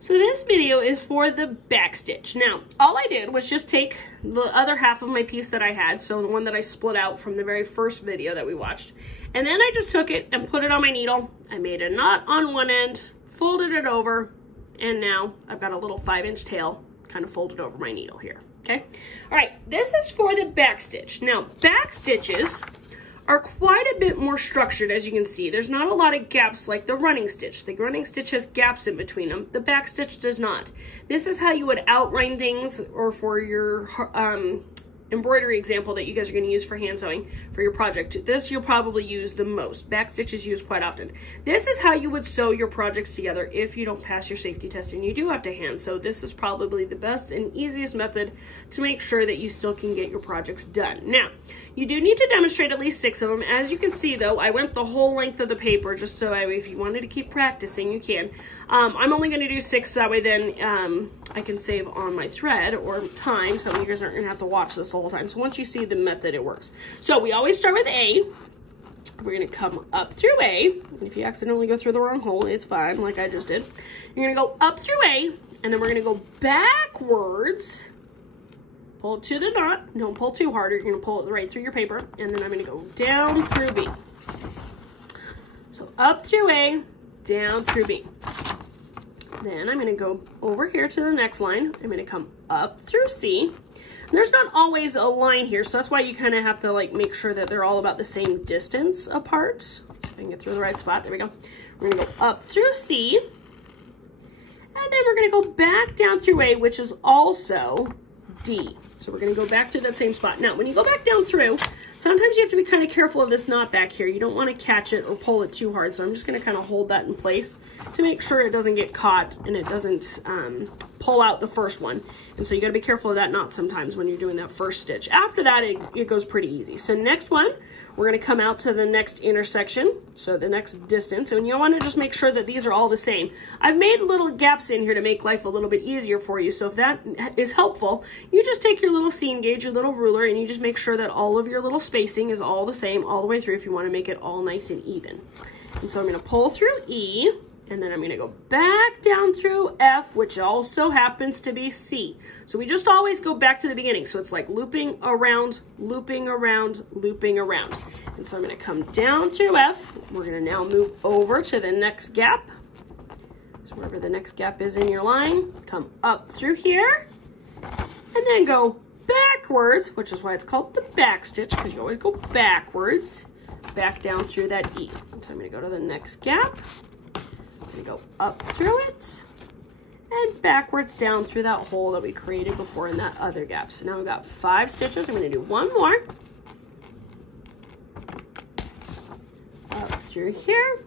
So this video is for the back stitch. Now, all I did was just take the other half of my piece that I had, so the one that I split out from the very first video that we watched, and then I just took it and put it on my needle. I made a knot on one end, folded it over, and now I've got a little 5-inch tail kind of folded over my needle here, okay? All right, this is for the back stitch. Now, back stitches are quite a bit more structured, as you can see. There's not a lot of gaps like the running stitch. The running stitch has gaps in between them. The back stitch does not. This is how you would outline things, or for your embroidery example that you guys are going to use for hand sewing for your project. This you'll probably use the most. Back stitch is used quite often. This is how you would sew your projects together if you don't pass your safety test and you do have to hand sew. This is probably the best and easiest method to make sure that you still can get your projects done. Now, you do need to demonstrate at least 6 of them. As you can see though, I went the whole length of the paper just so if you wanted to keep practicing, you can. I'm only going to do 6, that way then I can save on my thread or time, so you guys aren't going to have to watch this whole time. So once you see the method, it works. So we always start with A. We're going to come up through A. And if you accidentally go through the wrong hole, it's fine, like I just did. You're going to go up through A, and then we're going to go backwards. Pull it to the knot. Don't pull too hard. You're going to pull it right through your paper. And then I'm going to go down through B. So up through A, down through B. Then I'm going to go over here to the next line. I'm going to come up through C. There's not always a line here, so that's why you kind of have to like make sure that they're all about the same distance apart. Let's see if I can get through the right spot. There we go. We're going to go up through C. And then we're going to go back down through A, which is also D. So we're going to go back through that same spot. Now, when you go back down through, sometimes you have to be kind of careful of this knot back here. You don't want to catch it or pull it too hard. So I'm just going to kind of hold that in place to make sure it doesn't get caught and it doesn't pull out the first one. And so you got to be careful of that knot sometimes when you're doing that first stitch. After that, it goes pretty easy. So next one, we're going to come out to the next intersection, so the next distance, and you want to just make sure that these are all the same. I've made little gaps in here to make life a little bit easier for you, so if that is helpful, you just take your little seam gauge, your little ruler, and you just make sure that all of your little spacing is all the same all the way through if you want to make it all nice and even. And so I'm going to pull through E, and then I'm going to go back down through F, which also happens to be C. So we just always go back to the beginning. So it's like looping around, looping around, looping around. And so I'm going to come down through F. We're going to now move over to the next gap. So wherever the next gap is in your line, come up through here, and then go backwards, which is why it's called the back stitch, because you always go backwards, back down through that E. So I'm going to go to the next gap. Go up through it and backwards down through that hole that we created before in that other gap. So now we've got 5 stitches. I'm going to do one more. Up through here,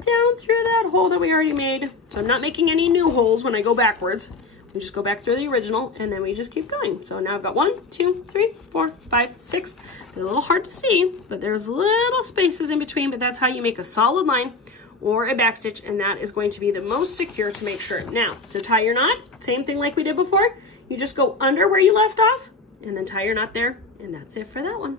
down through that hole that we already made. So I'm not making any new holes when I go backwards. We just go back through the original and then we just keep going. So now I've got 1, 2, 3, 4, 5, 6. They're a little hard to see, but there's little spaces in between, but that's how you make a solid line or a back stitch, and that is going to be the most secure to make sure. Now, to tie your knot, same thing like we did before. You just go under where you left off, and then tie your knot there, and that's it for that one.